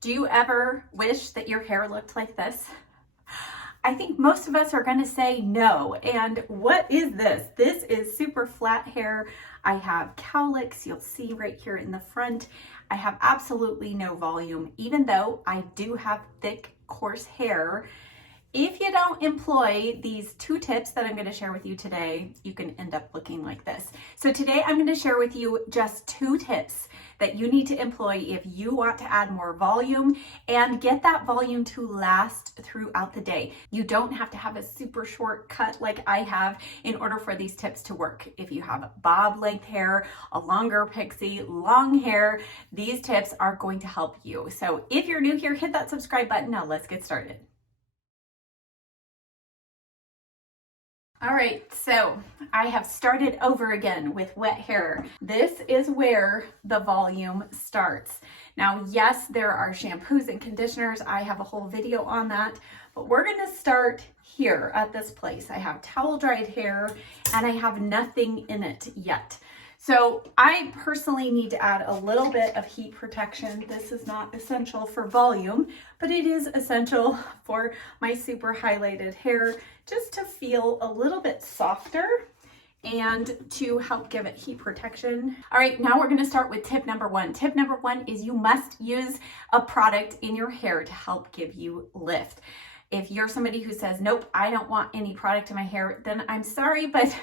Do you ever wish that your hair looked like this? I think most of us are going to say no. And what is this? This is super flat hair. I have cowlicks, you'll see right here in the front. I have absolutely no volume, even though I do have thick, coarse hair. If you don't employ these 2 tips that I'm going to share with you today, you can end up looking like this. So today I'm going to share with you just 2 tips that you need to employ if you want to add more volume and get that volume to last throughout the day. You don't have to have a super short cut like I have in order for these tips to work. If you have bob length hair, a longer pixie, long hair, these tips are going to help you. So if you're new here, hit that subscribe button. Now let's get started. All right, so I have started over again with wet hair. This is where the volume starts. Now, yes, there are shampoos and conditioners. I have a whole video on that, but we're gonna start here at this place. I have towel dried hair and I have nothing in it yet. So I personally need to add a little bit of heat protection. This is not essential for volume, but it is essential for my super highlighted hair just to feel a little bit softer and to help give it heat protection. All right, now we're gonna start with tip number 1. Tip number 1 is you must use a product in your hair to help give you lift. If you're somebody who says, nope, I don't want any product in my hair, then I'm sorry, but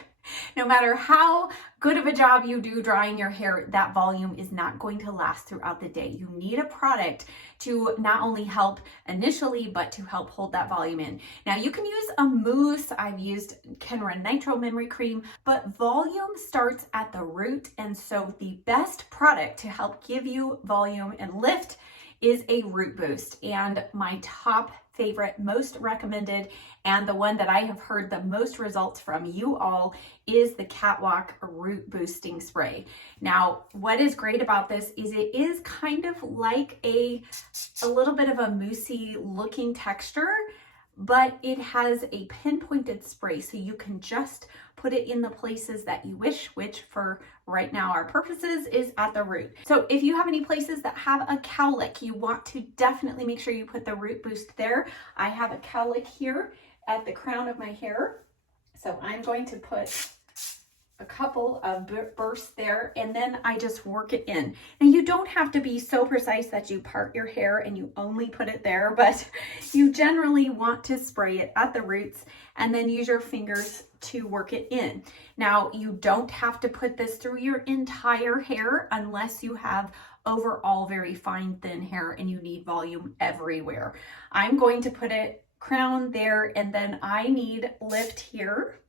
no matter how good of a job you do drying your hair, that volume is not going to last throughout the day. You need a product to not only help initially, but to help hold that volume in. Now you can use a mousse. I've used Kenra Nitro Memory Cream, but volume starts at the root. And so the best product to help give you volume and lift is a root boost. And my top favorite, most recommended, and the one that I have heard the most results from you all is the Catwalk Root Boosting Spray. Now, what is great about this is it is kind of like a little bit of a moussey looking texture, but it has a pinpointed spray, so you can just put it in the places that you wish, which for right now our purposes is at the root. So if you have any places that have a cowlick, you want to definitely make sure you put the root boost there. I have a cowlick here at the crown of my hair, so I'm going to put a couple of bursts there, and then I just work it in. Now you don't have to be so precise that you part your hair and you only put it there, but you generally want to spray it at the roots and then use your fingers to work it in. Now you don't have to put this through your entire hair unless you have overall very fine thin hair and you need volume everywhere. I'm going to put it crown there, and then I need lift here.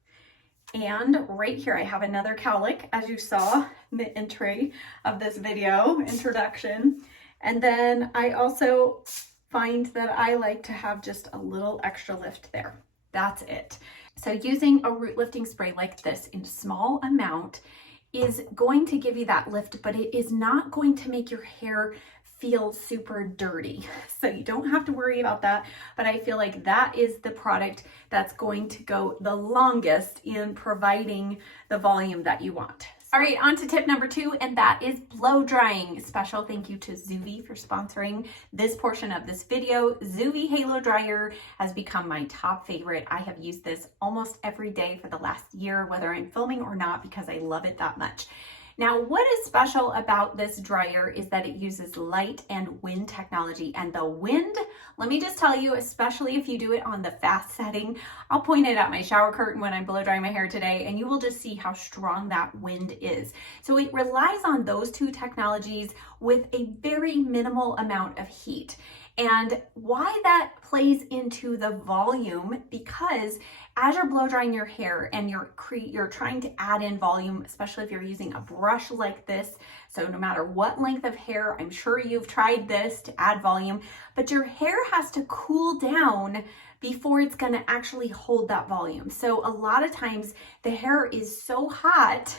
And right here, I have another cowlick, as you saw in the entry of this video introduction. And then I also find that I like to have just a little extra lift there. That's it. So using a root lifting spray like this in a small amount is going to give you that lift, but it is not going to make your hair feel super dirty. So you don't have to worry about that, but I feel like that is the product that's going to go the longest in providing the volume that you want. All right, on to tip number 2, and that is blow drying. Special thank you to Zuvi for sponsoring this portion of this video. Zuvi Halo Dryer has become my top favorite. I have used this almost every day for the last year, whether I'm filming or not, because I love it that much. Now, what is special about this dryer is that it uses light and wind technology, and the wind, let me just tell you, especially if you do it on the fast setting, I'll point it at my shower curtain when I'm blow drying my hair today, and you will just see how strong that wind is. So it relies on those 2 technologies with a very minimal amount of heat. And why that plays into the volume, because as you're blow drying your hair and you're trying to add in volume, especially if you're using a brush like this, so no matter what length of hair, I'm sure you've tried this to add volume, but your hair has to cool down before it's gonna actually hold that volume. So a lot of times the hair is so hot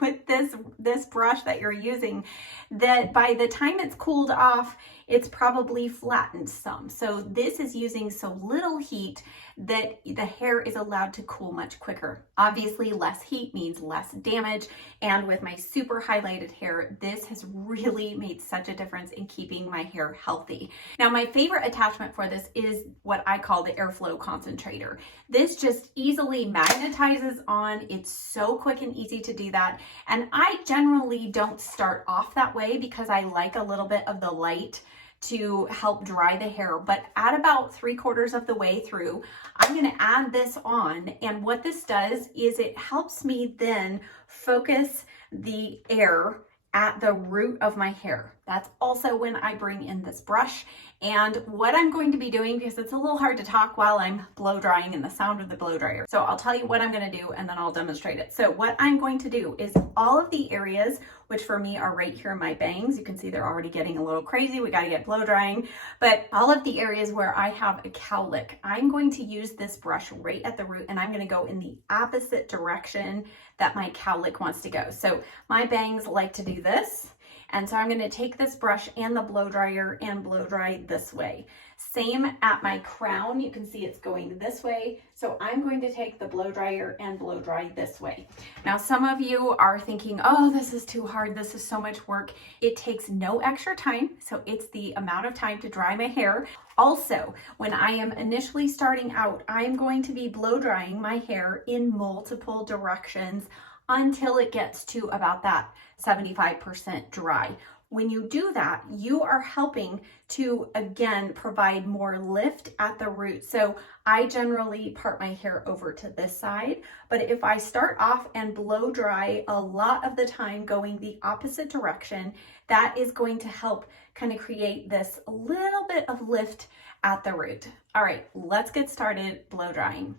with this brush that you're using that by the time it's cooled off, it's probably flattened some. So this is using so little heat that the hair is allowed to cool much quicker. Obviously, less heat means less damage. And with my super highlighted hair, this has really made such a difference in keeping my hair healthy. Now, my favorite attachment for this is what I call the airflow concentrator. This just easily magnetizes on. It's so quick and easy to do that. And I generally don't start off that way because I like a little bit of the light to help dry the hair, but at about 3/4 of the way through, I'm going to add this on. And what this does is it helps me then focus the air at the root of my hair. That's also when I bring in this brush. And what I'm going to be doing, because it's a little hard to talk while I'm blow drying and the sound of the blow dryer. So I'll tell you what I'm going to do and then I'll demonstrate it. So what I'm going to do is all of the areas, which for me are right here in my bangs, you can see they're already getting a little crazy. We got to get blow drying, but all of the areas where I have a cowlick, I'm going to use this brush right at the root and I'm going to go in the opposite direction that my cowlick wants to go. So my bangs like to do this. And so I'm going to take this brush and the blow dryer and blow dry this way. Same at my crown. You can see it's going this way. So I'm going to take the blow dryer and blow dry this way. Now, some of you are thinking, oh, this is too hard. This is so much work. It takes no extra time. So it's the amount of time to dry my hair. Also, when I am initially starting out, I'm going to be blow drying my hair in multiple directions until it gets to about that 75% dry. When you do that, you are helping to, again, provide more lift at the root. So I generally part my hair over to this side, but if I start off and blow dry a lot of the time going the opposite direction, that is going to help kind of create this little bit of lift at the root. All right, let's get started blow drying.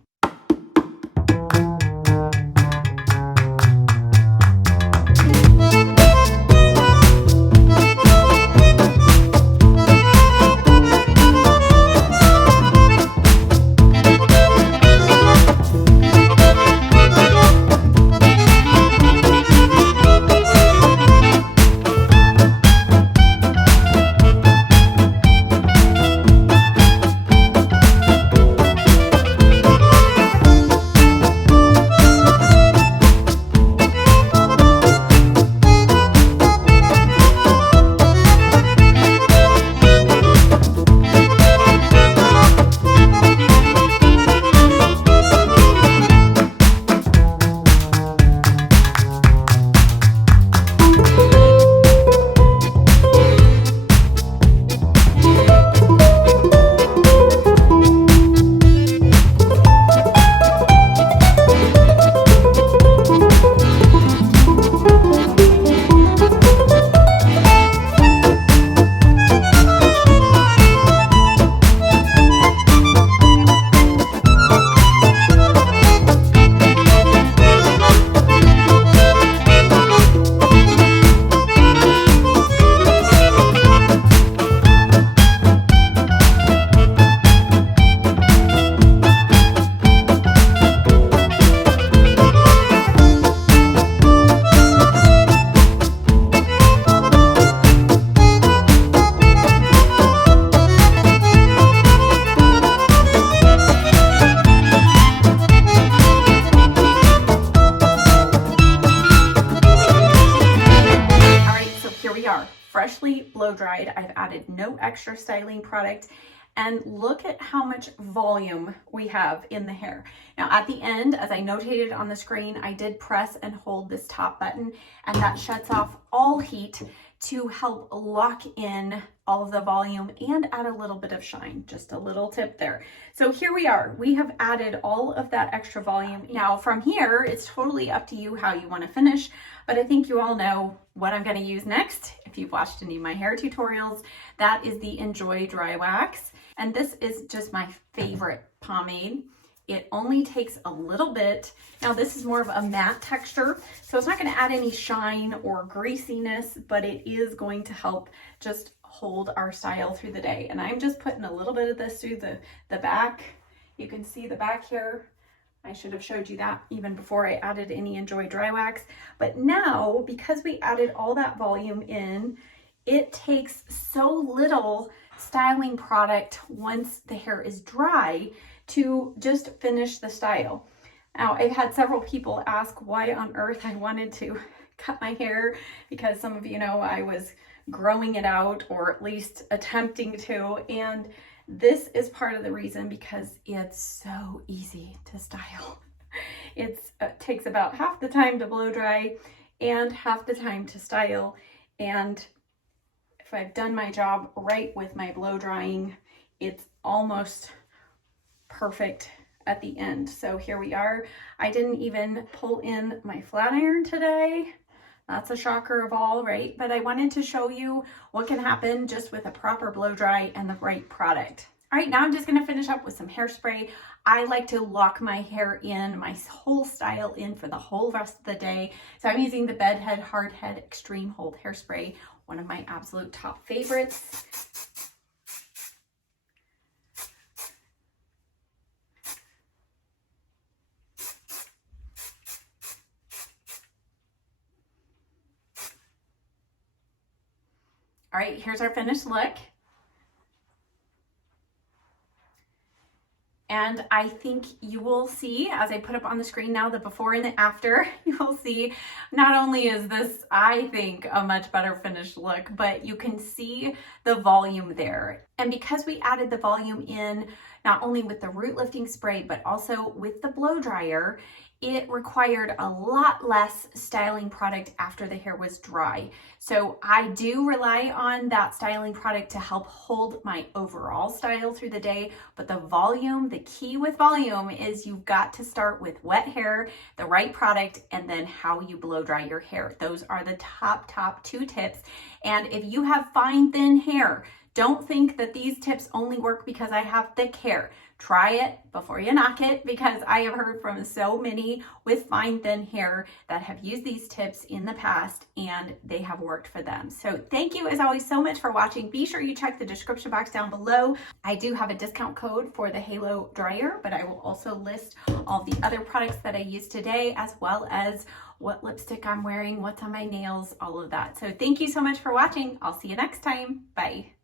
Freshly blow dried. I've added no extra styling product, and look at how much volume we have in the hair. Now at the end, as I notated on the screen, I did press and hold this top button, and that shuts off all heat to help lock in all of the volume and add a little bit of shine. Just a little tip there. So here we are. We have added all of that extra volume. Now from here, it's totally up to you how you want to finish, but I think you all know what I'm going to use next. If you've watched any of my hair tutorials, that is the Enjoy Dry Wax. And this is just my favorite pomade. It only takes a little bit. Now this is more of a matte texture, so it's not going to add any shine or greasiness, but it is going to help just hold our style through the day. And I'm just putting a little bit of this through the back. You can see the back here. I should have showed you that even before I added any Enjoy Dry Wax. But now, because we added all that volume in, it takes so little styling product once the hair is dry to just finish the style. Now, I've had several people ask why on earth I wanted to cut my hair, because some of you know I was growing it out, or at least attempting to, and this is part of the reason, because it's so easy to style. It takes about half the time to blow dry and half the time to style, and if I've done my job right with my blow drying, it's almost perfect at the end. So here we are. I didn't even pull in my flat iron today. That's a shocker of all, right? But I wanted to show you what can happen just with a proper blow dry and the right product. All right, now I'm just gonna finish up with some hairspray. I like to lock my hair in, my whole style in for the whole rest of the day. So I'm using the Bedhead Hardhead Extreme Hold Hairspray, one of my absolute top favorites. All right, here's our finished look. And I think you will see, as I put up on the screen now, the before and the after, you will see not only is this, I think, a much better finished look, but you can see the volume there. And because we added the volume in, not only with the root lifting spray, but also with the blow dryer, it required a lot less styling product after the hair was dry. So I do rely on that styling product to help hold my overall style through the day, but the volume, the key with volume is you've got to start with wet hair, the right product, and then how you blow dry your hair. Those are the top 2 tips. And if you have fine, thin hair, don't think that these tips only work because I have thick hair. Try it before you knock it, because I have heard from so many with fine, thin hair that have used these tips in the past and they have worked for them. So thank you as always so much for watching. Be sure you check the description box down below. I do have a discount code for the Halo dryer, but I will also list all the other products that I used today, as well as what lipstick I'm wearing, what's on my nails, all of that. So thank you so much for watching. I'll see you next time. Bye.